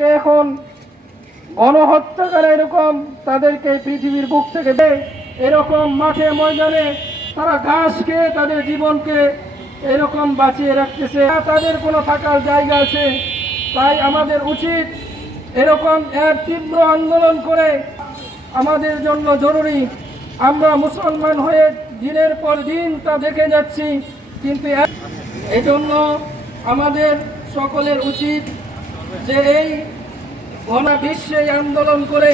কে এখন গণহত্যাকারী এরকম তাদেরকে পৃথিবীর বুক থেকে এরকম মাঠে ময়দানে তারা ঘাস খেয়ে তাদের জীবনকে এরকম বাঁচিয়ে রাখতেছে। তাদের কোনো থাকার জায়গা আছে, তাই আমাদের উচিত এরকম এক তীব্র আন্দোলন করে আমাদের জন্য জরুরি। আমরা মুসলমান হয়ে দিনের পর দিন তা দেখে যাচ্ছি, কিন্তু এজন্য আমাদের সকলের উচিত যে এই গোটা বিশ্বে আন্দোলন করে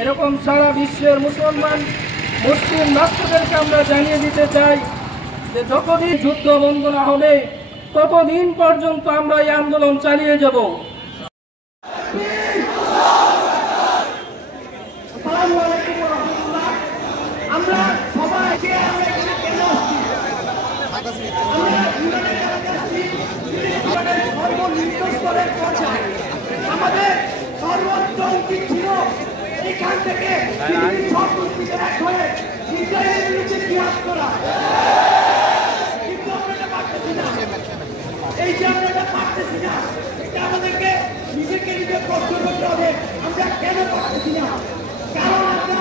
এরকম সারা বিশ্বের মুসলিম রাষ্ট্রদেরকে আমরা জানিয়ে দিতে চাই যে যতদিন যুদ্ধ বন্ধ না হবে ততদিন পর্যন্ত আমরা এই আন্দোলন চালিয়ে যাব। আমরা সবাই সর্বনিম্ন স্তরের পর্যায়ে আমাদের সর্বোচ্চ উচিত ছিল এইখান থেকে সব মুসলিমদের এক হয়ে ইসরায়েলের বিরুদ্ধে জিহাদ করা, কিন্তু আমরা এটা পারতেছি না। এই যে আমরা এটা পারতেছি না, এটা আমাদেরকে নিজেকে নিজে প্রশ্ন করতে হবে আমরা কেন পারতেছি না। কারণ আমরা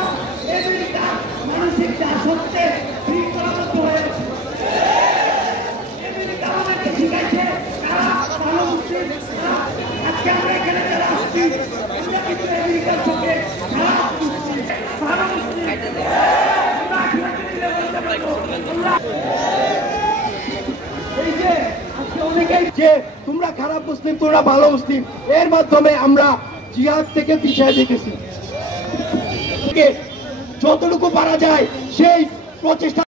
আমেরিকা মানসিক দাসত্বে শৃঙ্খলাবদ্ধ হয়ে আছে। আমেরিকা আমাদেরকে শিখাইছে তারা ভালো মুসলিম। আজকে আমরা এখানে যারা আসছি আমরা কিন্তু আমেরিকার চোখে ভালো মুসলিম। এই যে আজকে অনেকেই যে তোমরা খারাপ মুসলিম, তোমরা ভালো মুসলিম, এর মাধ্যমে আমরা জিহাদ থেকে পিছিয়ে যেতেছি। যতটুকু পারা যায় সেই প্রচেষ্টা